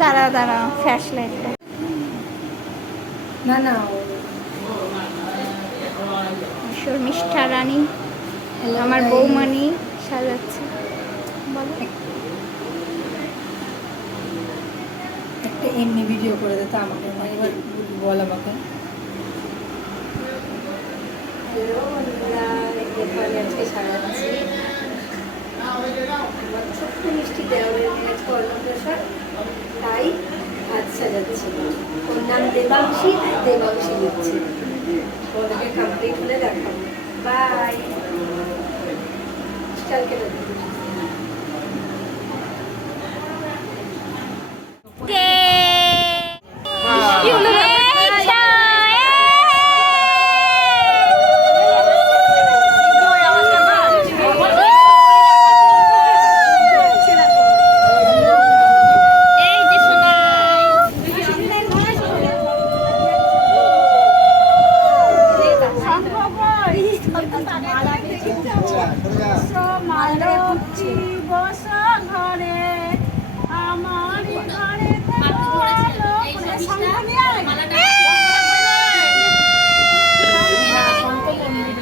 দাঁড়াও দাঁড়াও ফ্ল্যাশ লাইটটা না না শর্মিষ্ঠা রানী আমার বৌমানি সাজাচ্ছে বলো একটা এমনি ভিডিও করে দিতে আমাকে এবার বল আমাকে আজকে সাজাচ্ছি আমার ছোট্ট মিষ্টি দেওয়ালের আজকে অন্নপ্রাশন তাই আজ সাজাচ্ছি ওর নাম দেবাংশী দেবাংশী দিচ্ছে ওদেরকে কমপ্লিট হলে দেখাবো বাই কালকে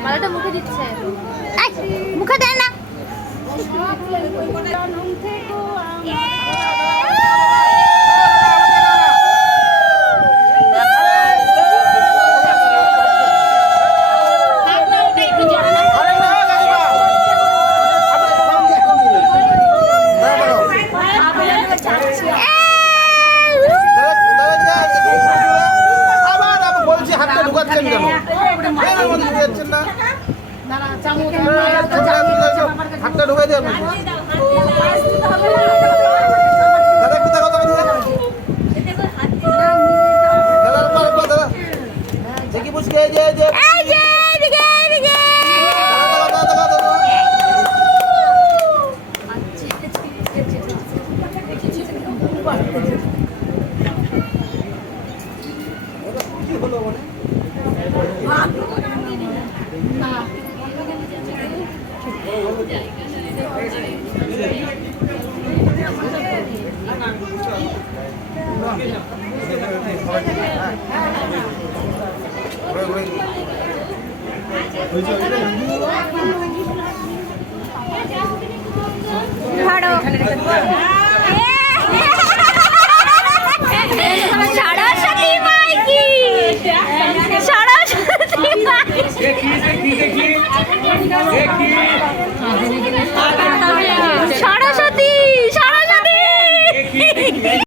মালাটা মুখে দিচ্ছে মুখে দেয় না হাতটা ঢুকাই দেবে সরস্বতী মাইকি সরস্বতী মাইকি